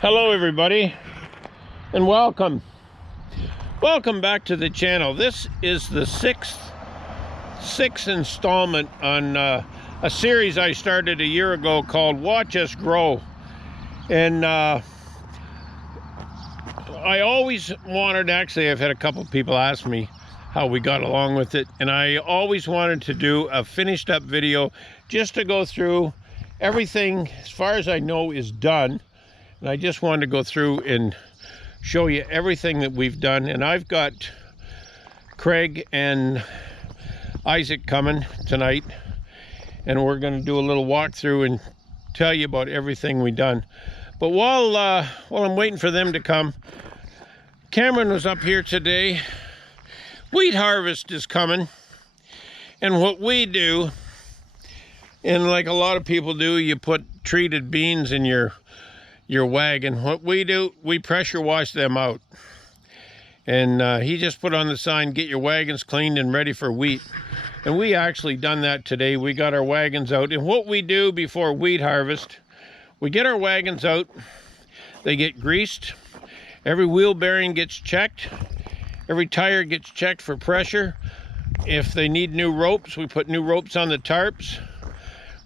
Hello everybody, and welcome back to the channel. This is the sixth installment on a series I started a year ago called Watch Us Grow. And I always wanted, actually I've had a couple people ask me how we got along with it, and I always wanted to do a finished up video just to go through everything as far as I know is done. And I just wanted to go through and show you everything that we've done. And I've got Craig and Isaac coming tonight, and we're going to do a little walkthrough and tell you about everything we've done. But while I'm waiting for them to come, Cameron was up here today. Wheat harvest is coming, and what we do, and like a lot of people do, you put treated beans in your wagon. What we do, we pressure wash them out. And he just put on the sign, get your wagons cleaned and ready for wheat. And we actually done that today. We got our wagons out. And what we do before wheat harvest, we get our wagons out, they get greased, every wheel bearing gets checked, every tire gets checked for pressure. If they need new ropes, we put new ropes on the tarps.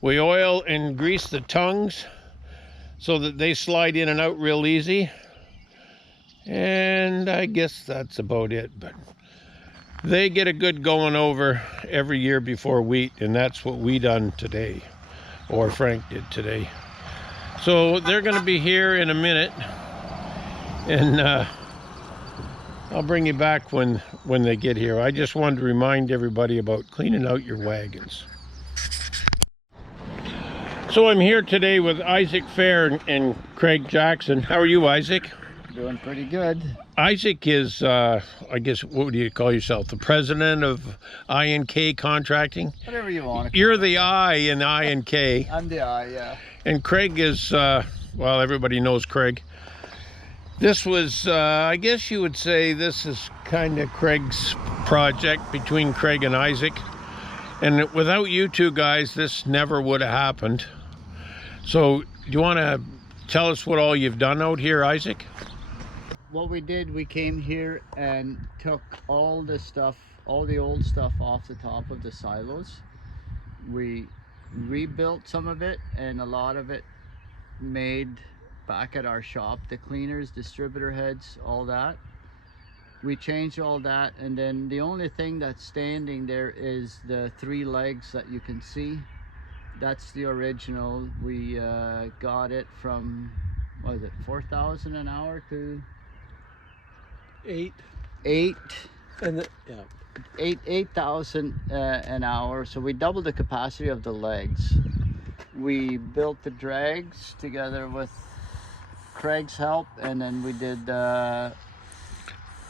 We oil and grease the tongues so that they slide in and out real easy. And I guess that's about it. But they get a good going over every year before wheat, and that's what we done today, or Frank did today. So they're going to be here in a minute, and I'll bring you back when they get here. I just wanted to remind everybody about cleaning out your wagons. So I'm here today with Isaac Fair and Craig Jackson. How are you, Isaac? Doing pretty good. Isaac is, I guess, what would you call yourself? The president of I&K Contracting? Whatever you want to call You're the I in I&K. I'm the I, yeah. And Craig is, well, everybody knows Craig. This was, I guess you would say this is kind of Craig's project between Craig and Isaac. And without you two guys, this never would have happened. So, do you want to tell us what all you've done out here, Isaac? What we did, we came here and took all the stuff, all the old stuff off the top of the silos. We rebuilt some of it, and a lot of it made back at our shop. The cleaners, distributor heads, all that. We changed all that, and then the only thing that's standing there is the 3 legs that you can see. That's the original. We got it from, what was it, 4,000 an hour to 8 and yeah, 8,000 an hour. So we doubled the capacity of the legs. We built the drags together with Craig's help, and then we did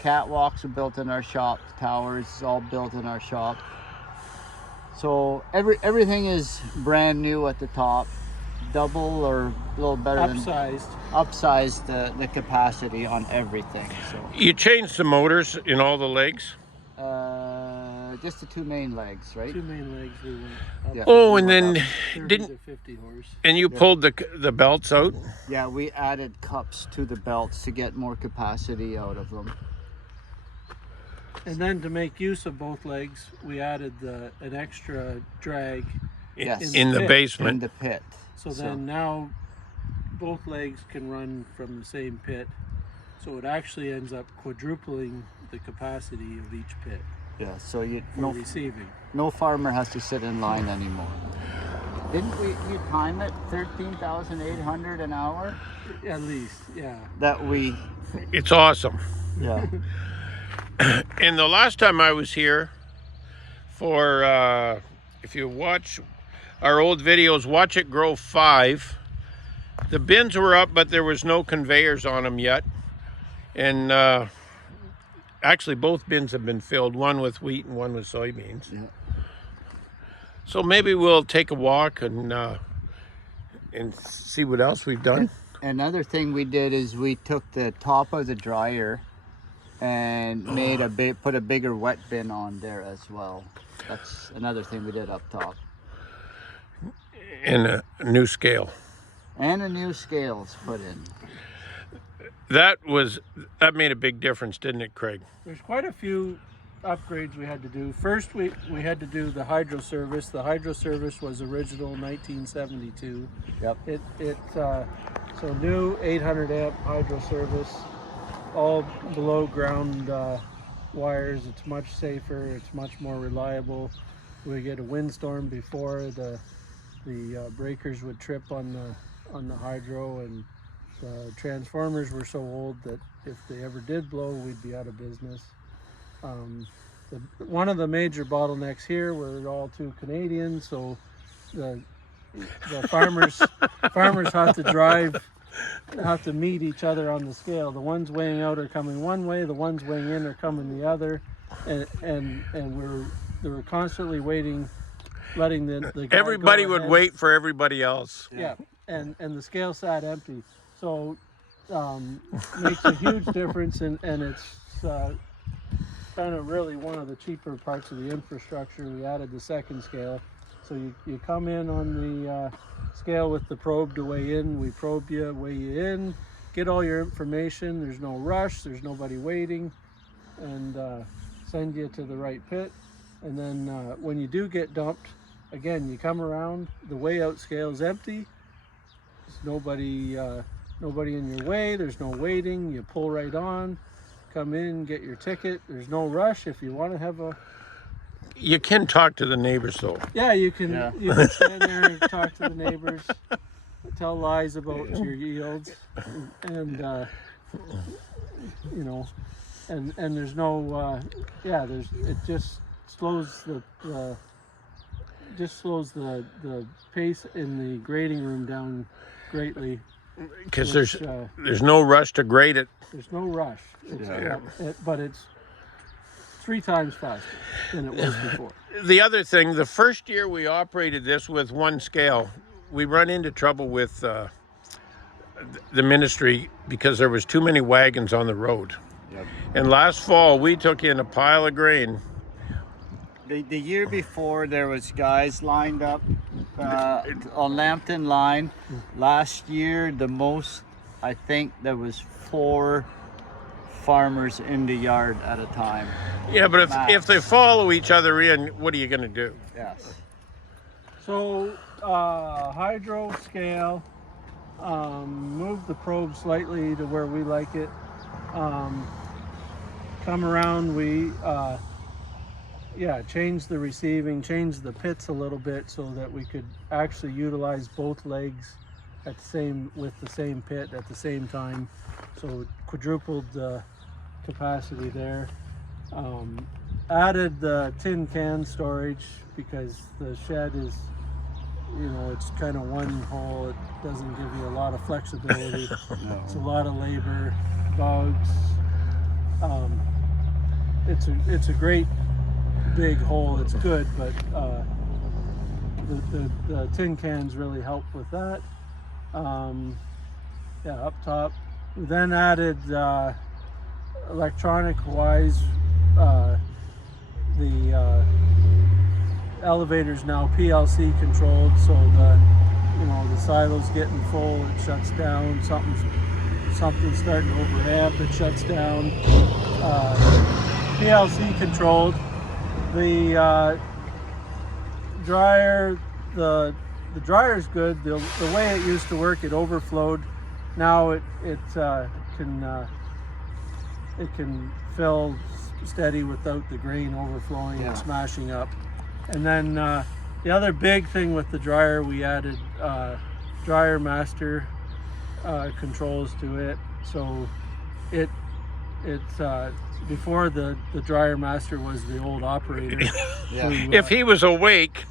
catwalks we built in our shop, towers all built in our shop. So everything is brand new at the top, double or a little better upsized the capacity on everything. So you changed the motors in all the legs? Just the 2 main legs, right? 2 main legs we went up. Yeah. Oh, and then 30 to 50 horse. And you pulled the belts out? Yeah, we added cups to the belts to get more capacity out of them. And then to make use of both legs, we added an extra drag in the basement. In the pit. So then now both legs can run from the same pit. So it actually ends up quadrupling the capacity of each pit. Yeah, so receiving. No farmer has to sit in line anymore. Didn't you time it 13,800 an hour? At least, yeah. It's awesome. Yeah. And the last time I was here for, if you watch our old videos, Watch It Grow 5, the bins were up, but there was no conveyors on them yet. And actually both bins have been filled, one with wheat and one with soybeans. Yeah. So maybe we'll take a walk and see what else we've done. Another thing we did is we took the top of the dryer and put a bigger wet bin on there as well. That's another thing we did up top. And a new scale. And a new scale's put in. That made a big difference, didn't it, Craig? There's quite a few upgrades we had to do. First, we had to do the hydro service. The hydro service was original 1972. Yep. So new 800 amp hydro service, all below ground wires. It's much safer. It's much more reliable. We get a windstorm before the breakers would trip on the hydro, and the transformers were so old that if they ever did blow, we'd be out of business. One of the major bottlenecks here, we're all too Canadian, so the farmers have to meet each other on the scale. The ones weighing out are coming one way, the ones weighing in are coming the other, and they were constantly waiting, letting the guy Everybody go would ahead. wait for everybody else. Yeah, and the scale sat empty, so makes a huge difference, and it's kind of really one of the cheaper parts of the infrastructure. We added the second scale, so you come in on the scale with the probe to weigh in. We probe you, weigh you in, get all your information. There's no rush, there's nobody waiting, and send you to the right pit. And then when you do get dumped, again, you come around, the weigh out scale is empty. There's nobody in your way, there's no waiting, you pull right on, come in, get your ticket. There's no rush. If you want to have a... You can talk to the neighbors, though. Yeah, you can stand there and talk to the neighbors, tell lies about your yields, and and there's no it just slows the pace in the grading room down greatly. Because there's no rush to grade it. There's no rush. But it's 3 times faster than it was before. The other thing, the first year we operated this with one scale, we run into trouble with the ministry because there was too many wagons on the road. Yep. And last fall, we took in a pile of grain. The year before, there was guys lined up on Lambton line. Last year, the most, I think there was 4 farmers in the yard at a time. Yeah, but if they follow each other in, what are you going to do? Yes. So hydro scale, move the probe slightly to where we like it. Come around, we change the receiving, change the pits a little bit so that we could actually utilize both legs with the same pit at the same time. So it quadrupled the capacity there. Added the tin can storage because the shed is, it's kind of one hole. It doesn't give you a lot of flexibility. No. It's a lot of labor, bugs. It's a great big hole. It's good, but the tin cans really help with that. Up top. We then added electronic wise, the elevator's now PLC controlled, so the silo's getting full, it shuts down. Something's starting to overamp, it shuts down. PLC controlled. The dryer, the dryer's good. The way it used to work, it overflowed. Now it can fill steady without the grain overflowing and smashing up. And then the other big thing with the dryer, we added dryer master controls to it. So it's before the dryer master was the old operator. Yeah. Who, If he was awake.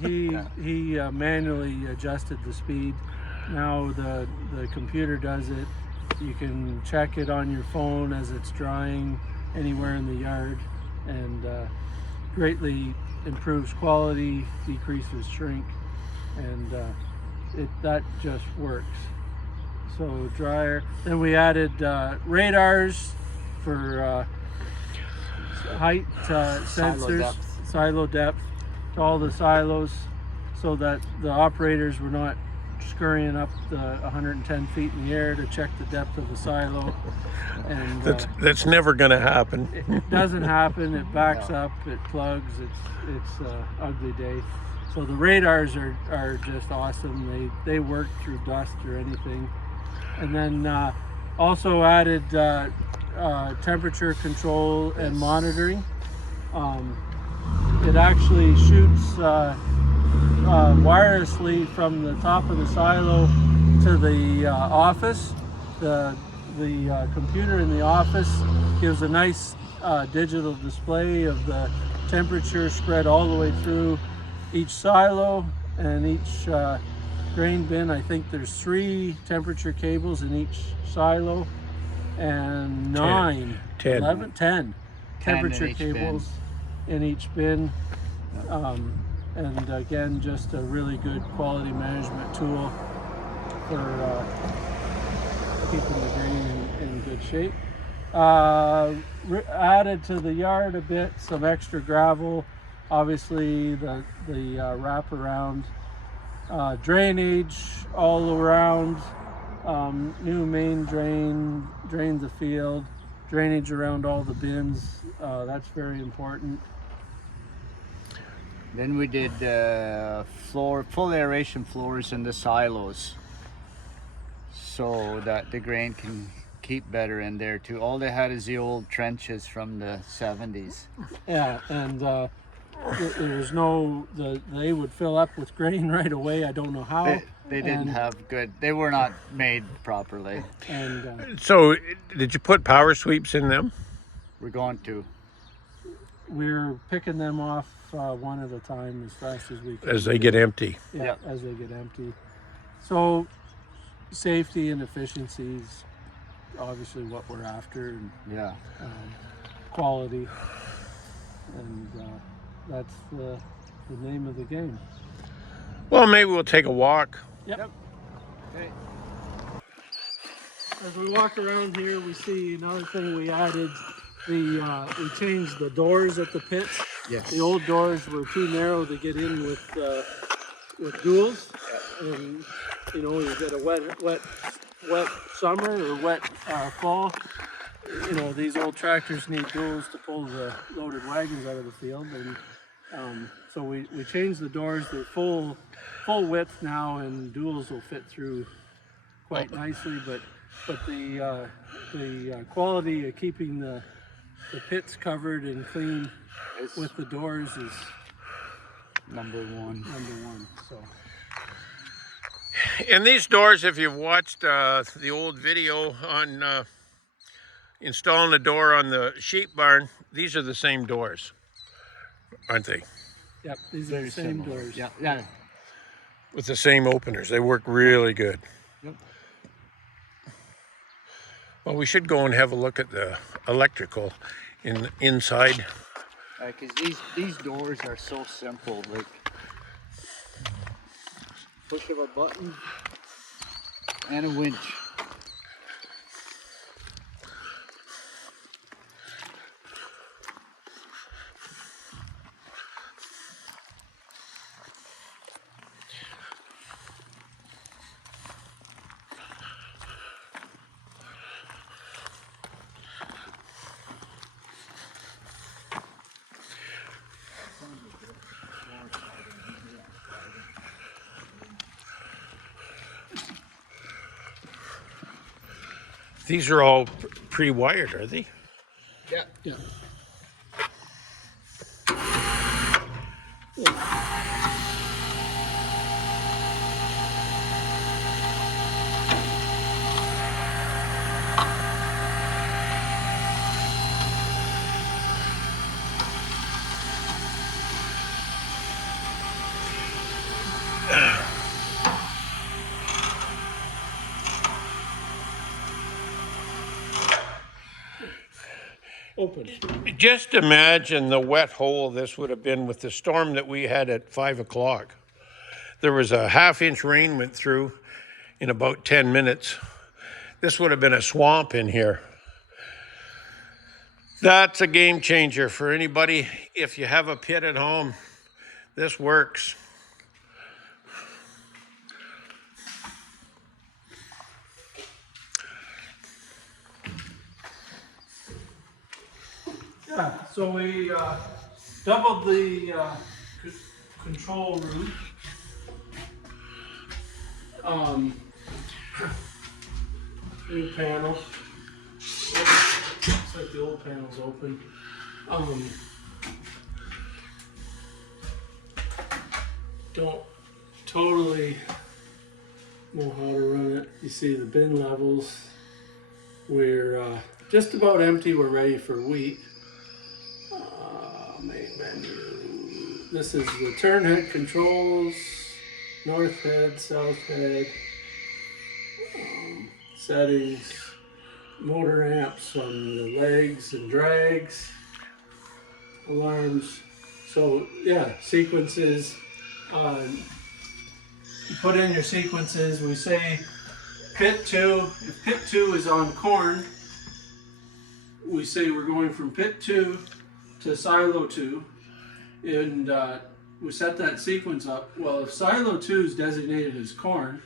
he manually adjusted the speed. Now the computer does it. You can check it on your phone as it's drying anywhere in the yard, and greatly improves quality, decreases shrink, and that just works. So dryer. Then we added radars for height sensors, silo depth to all the silos, so that the operators were not scurrying up the 110 feet in the air to check the depth of the silo. And That's never going to happen. it doesn't happen. It backs up. It plugs. It's an ugly day. So the radars are just awesome. They work through dust or anything. And then also added temperature control and monitoring. It actually shoots wirelessly from the top of the silo to the office. The computer in the office gives a nice digital display of the temperature spread all the way through each silo and each grain bin. I think there's 3 temperature cables in each silo and 9, 10. 11, 10 temperature cables in each bin. And again, just a really good quality management tool for keeping the grain in good shape. Added to the yard a bit, some extra gravel, obviously the wraparound drainage all around, new main drain the field, drainage around all the bins, that's very important. Then we did full aeration floors in the silos so that the grain can keep better in there too. All they had is the old trenches from the 70s. Yeah, and there's no, they would fill up with grain right away. I don't know how. They didn't have good, they were not made properly. And So did you put power sweeps in them? We're going to. we're picking them off one at a time as fast as we can. As they get empty. Yeah, as they get empty. So safety and efficiency is obviously what we're after, and Yeah. quality, and that's the name of the game. Well, maybe we'll take a walk. Yep. Okay. As we walk around here, we see another thing we added. We changed the doors at the pits. Yes. The old doors were too narrow to get in with duals, and you know, you get a wet summer or wet fall. You know, these old tractors need duals to pull the loaded wagons out of the field, and so we changed the doors. They're full width now, and duals will fit through quite nicely. But the quality of keeping the pits covered and clean with the doors is Number one. So And these doors, if you've watched the old video on installing a door on the sheep barn, these are the same doors, aren't they? yep, these are the same similar. doors. Yeah. With the same openers. They work really good. Yep. Well, we should go and have a look at the electrical inside. Because these doors are so simple. Like, push of a button and a winch. These are all pre-wired, are they? Yeah. Yeah. Open. Just imagine the wet hole this would have been with the storm that we had at 5 o'clock. There was a half-inch rain went through in about 10 minutes. This would have been a swamp in here. That's a game changer for anybody. If you have a pit at home, this works. Yeah, so we doubled the control room. New panel. Looks like the old panel's open. Don't totally know how to run it. You see the bin levels. We're just about empty. We're ready for wheat. Main menu. This is the turn head controls. North head, south head. Settings. Motor amps on the legs and drags. Alarms. So yeah, sequences. You put in your sequences. We say pit 2. If pit 2 is on corn, we say we're going from pit 2 to silo 2, and we set that sequence up. Well, if silo 2 is designated as corn,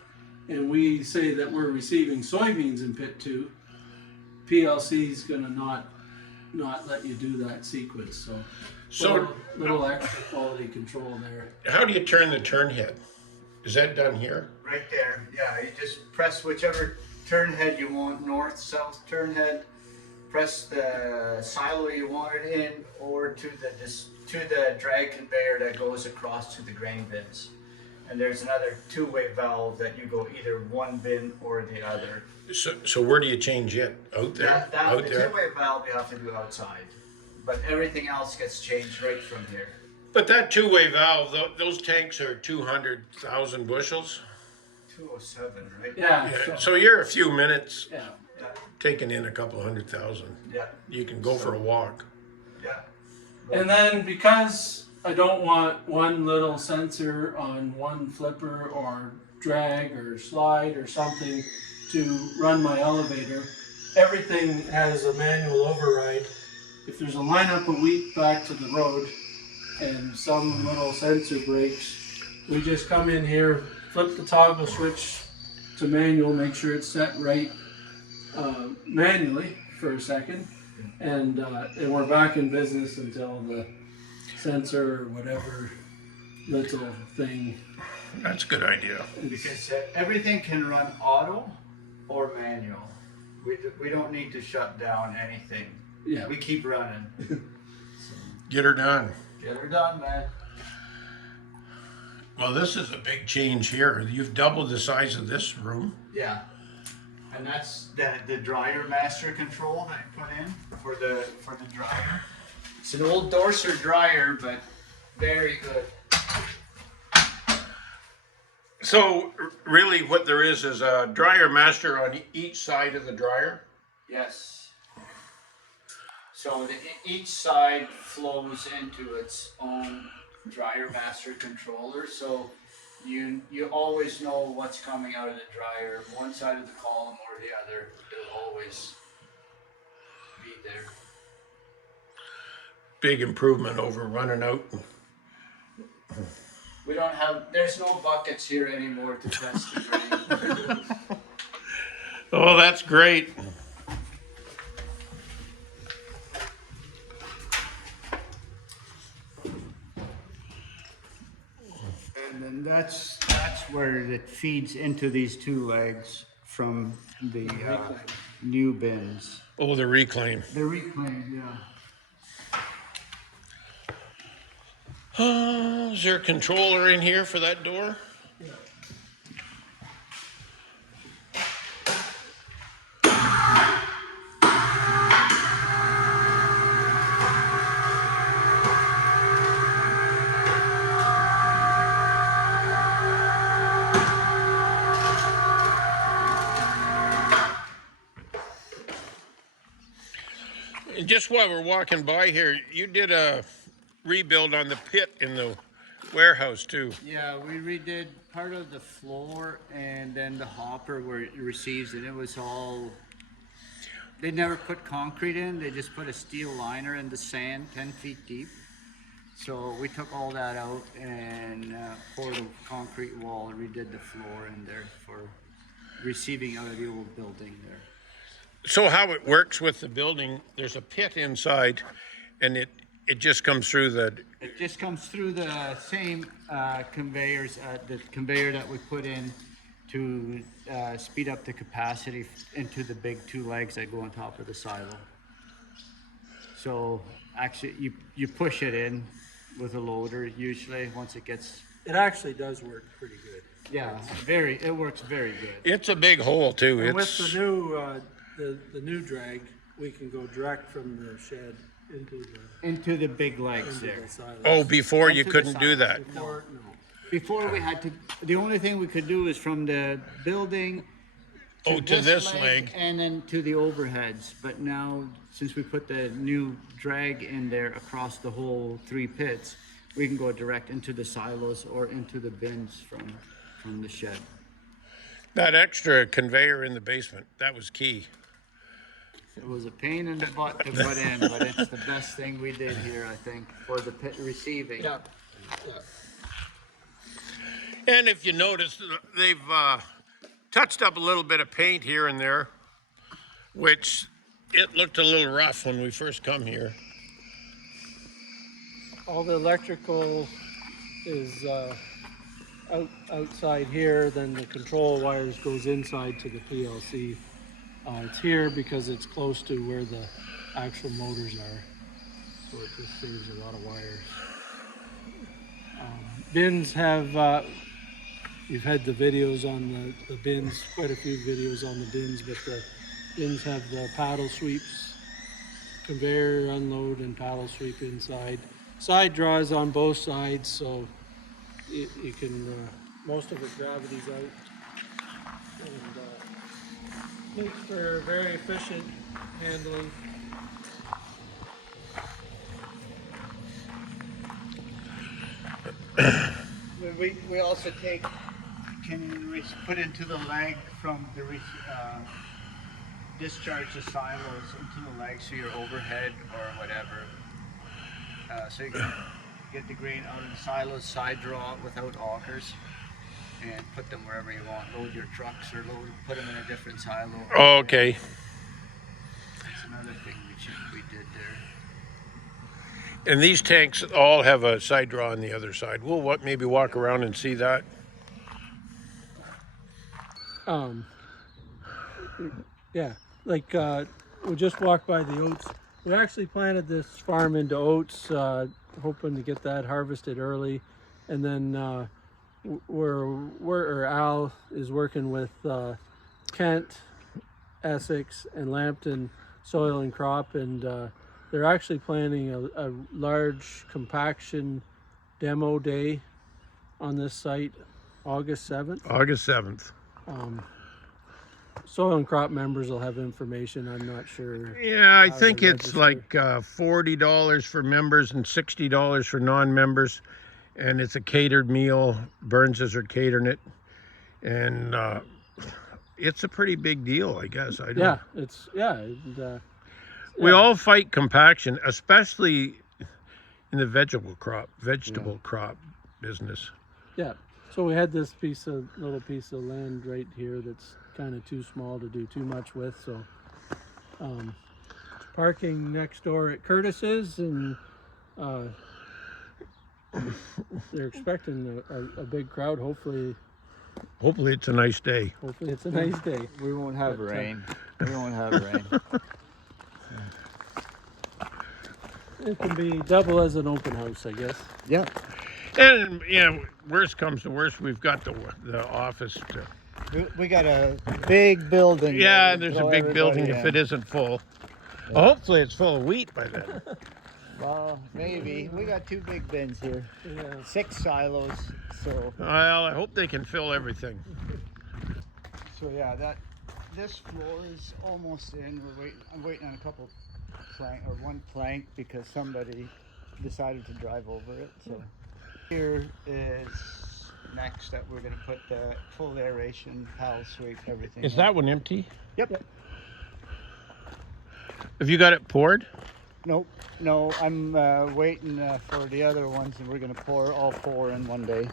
and we say that we're receiving soybeans in pit 2, PLC is going to not let you do that sequence. So little extra quality control there. How do you turn the turn head? Is that done here? Right there, yeah, you just press whichever turn head you want, north, south turn head, press the silo you want it in, or to the drag conveyor that goes across to the grain bins. And there's another two-way valve that you go either one bin or the other. So where do you change it? Out there? Out The there? two-way valve you have to do outside, but everything else gets changed right from here. But that two-way valve, those tanks are 200,000 bushels. 207, right? Yeah. So you're a few minutes Yeah. taking in a couple 100,000. Yeah. You can go for a walk. Yeah. And then because I don't want one little sensor on one flipper or drag or slide or something to run my elevator, everything has a manual override. If there's a lineup of wheat back to the road and some little sensor breaks, we just come in here, flip the toggle switch to manual, make sure it's set right manually for a second, and we're back in business until the sensor or whatever little thing. That's a good idea. Because everything can run auto or manual. We don't need to shut down anything. Yeah. We keep running. Get her done. Get her done, man. Well, this is a big change here. You've doubled the size of this room. Yeah. And that's the dryer master control that I put in for the dryer. It's an old Dorser dryer, but very good. So really what there is a dryer master on each side of the dryer? Yes. So each side flows into its own dryer master controller, so you always know what's coming out of the dryer, one side of the column or the other. It'll always be there. Big improvement over running out. We don't have, there's no buckets here anymore to test the grain. Oh, that's great. And then that's where it feeds into these two legs from the new bins. Oh, the reclaim. The reclaim, yeah. Is there a controller in here for that door? Yeah. And just while we're walking by here, you did a rebuild on the pit in the warehouse too. Yeah, we redid part of the floor and then the hopper where it receives it. It was all, they never put concrete in, they just put a steel liner in the sand 10 feet deep. So we took all that out and poured a concrete wall and redid the floor in there for receiving out of the old building there. So how it works with the building, there's a pit inside And it just comes through the... It just comes through the same conveyors, the conveyor that we put in to speed up the capacity into the big 2 legs that go on top of the silo. So actually, you push it in with a loader usually once it gets. It actually does work pretty good. Yeah, it works very good. It's a big hole too. And It's with the new the new drag, we can go direct from the shed into the big legs there. silos. oh, before you Into the couldn't do side. that. Before, no. Before we had to, the only thing we could do is from the building Oh, to this leg. and then to the overheads. But now, since we put the new drag in there across the whole 3 pits, we can go direct into the silos or into the bins from the shed. That extra conveyor in the basement, that was key. It was a pain in the butt to put in, but it's the best thing we did here, I think, for the pit receiving. Yeah. And if you notice, they've touched up a little bit of paint here and there, which it looked a little rough when we first come here. All the electrical is outside here, then the control wires goes inside to the PLC. It's here because it's close to where the actual motors are, so it just saves a lot of wires. Bins have, you've had the videos on the bins, quite a few videos on the bins, but the bins have the paddle sweeps, conveyor unload and paddle sweep inside. Side draws on both sides, so you can, most of it gravity's out. And makes for very efficient handling. We also put into the leg from the discharge the silos into the leg, so your overhead or whatever. So you can get the grain out of the silos, side draw it without augers, and put them wherever you want. Load your trucks or put them in a different silo. Oh, okay. That's another thing we did there. And these tanks all have a side draw on the other side. We'll maybe walk around and see that. Yeah, like we just walked by the oats. We actually planted this farm into oats, hoping to get that harvested early, and then Al is working with Kent, Essex, and Lambton Soil and Crop, and they're actually planning a large compaction demo day on this site, August 7th. August 7th. Soil and Crop members will have information. I'm not sure. Yeah, I how think to it's register. like $40 for members and $60 for non-members. And it's a catered meal. Burns's are catering it. And it's a pretty big deal, I guess. I don't. Yeah, and, We all fight compaction, especially in the vegetable crop business. yeah. So we had this little piece of land right here that's kind of too small to do too much with. So parking next door at Curtis's, and they're expecting a big crowd. Hopefully It's a nice day. Hopefully it's a nice day. We won't have rain. We won't have rain. It can be double as an open house, I guess. Yeah. And worst comes to worst, we've got the office to. We got a big building. Yeah, there's a big building if it isn't full. Yeah. Well, hopefully it's full of wheat by then. Well, maybe. We got 2 big bins here. Yeah. 6 silos. So Well, I hope they can fill everything. yeah, this floor is almost in. I'm waiting on a couple one plank because somebody decided to drive over it. So here is next that we're going to put the full aeration, paddle sweep, everything. Is that one empty? Yep. Have you got it poured? Nope. No, I'm waiting for the other ones, and we're going to pour all 4 in one day.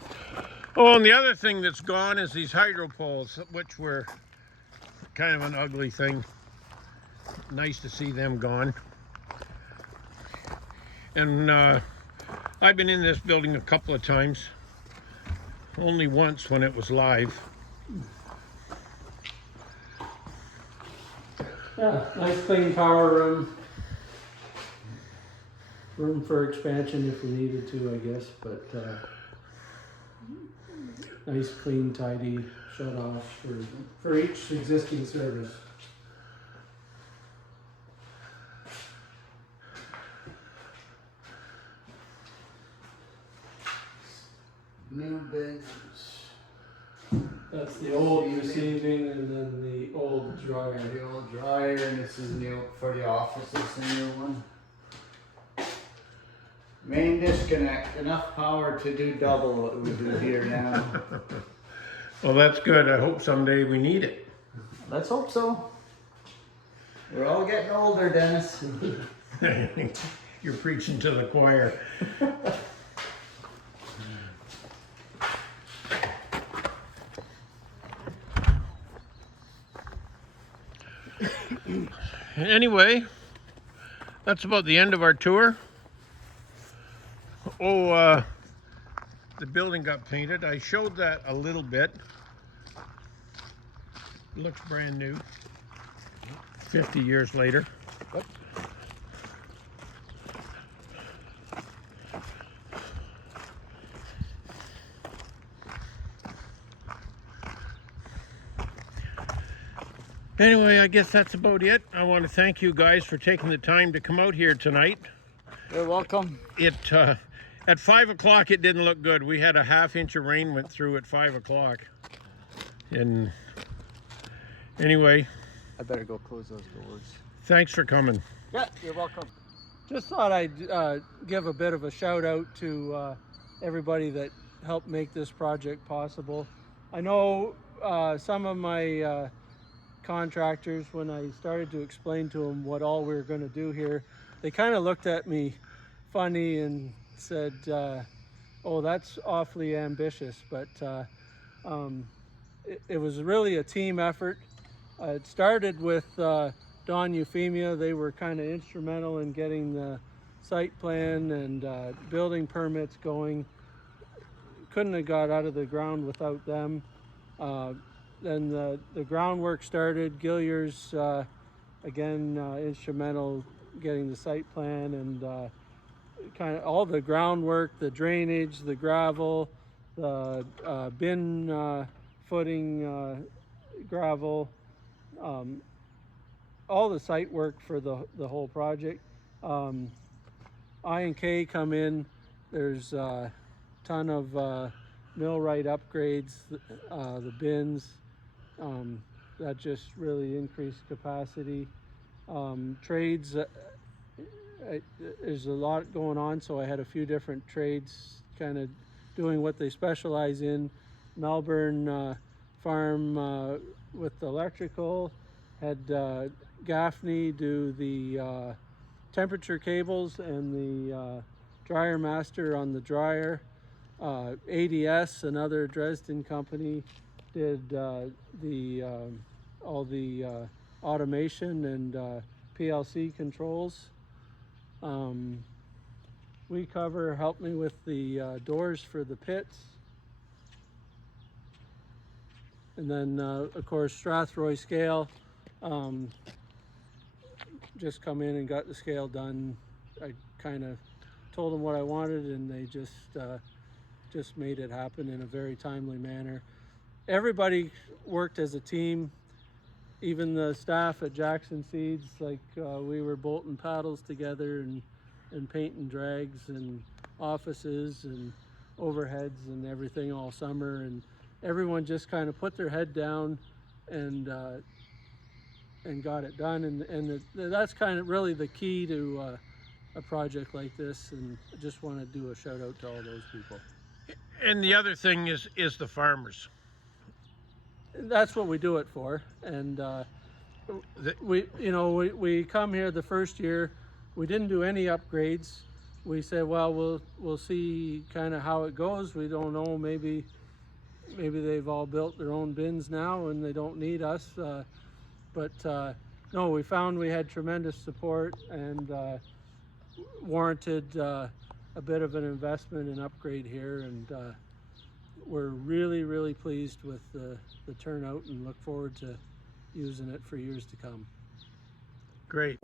Oh, and the other thing that's gone is these hydro poles, which were kind of an ugly thing. Nice to see them gone. And I've been in this building a couple of times, only once when it was live. Yeah, nice clean power room. Room for expansion if we needed to, I guess, but nice, clean, tidy shut-offs for each existing service. New bins. That's the old receiving and then the old dryer. The old dryer, and this is new for the office. This is the new one. Main disconnect. Enough power to do double what we do here now. Well, that's good. I hope someday we need it. Let's hope so. We're all getting older, Dennis. You're preaching to the choir. Anyway, that's about the end of our tour. Oh, the building got painted. I showed that a little bit. It looks brand new, 50 years later. Anyway, I guess that's about it. I want to thank you guys for taking the time to come out here tonight. You're welcome. At 5 o'clock, it didn't look good. We had a ½ inch of rain went through at 5 o'clock. And anyway, I better go close those doors. thanks for coming. Yeah, you're welcome. Just thought I'd give a bit of a shout out to everybody that helped make this project possible. I know some of my contractors, when I started to explain to them what all we were going to do here, they kind of looked at me funny and said, oh, that's awfully ambitious. But it was really a team effort. It started with Don Euphemia. They were kind of instrumental in getting the site plan and building permits going. Couldn't have got out of the ground without them. Then the groundwork started. Gilliers, again, instrumental getting the site plan and kind of all the groundwork, the drainage, the gravel, the bin footing gravel, all the site work for the whole project. I&K come in. There's a ton of millwright upgrades, the bins. That just really increased capacity. Trades, there's a lot going on, so I had a few different trades kind of doing what they specialize in. Melbourne farm with the electrical, had Gaffney do the temperature cables and the dryer master on the dryer. ADS, another Dresden company, did all the automation and PLC controls. We cover helped me with the doors for the pits. And then, of course, Strathroy Scale. Just come in and got the scale done. I kind of told them what I wanted, and they just made it happen in a very timely manner. Everybody worked as a team, even the staff at Jackson Seeds. Like we were bolting paddles together and painting drags and offices and overheads and everything all summer, and everyone just kind of put their head down and got it done. And that's kind of really the key to a project like this, and I just want to do a shout out to all those people. And the other thing is the farmers. That's what we do it for. And we come here the first year, we didn't do any upgrades. We said, well, we'll see kind of how it goes. We don't know, maybe they've all built their own bins now and they don't need us. But no, we found we had tremendous support, and warranted a bit of an investment and upgrade here, and we're really pleased with the turnout and look forward to using it for years to come. Great.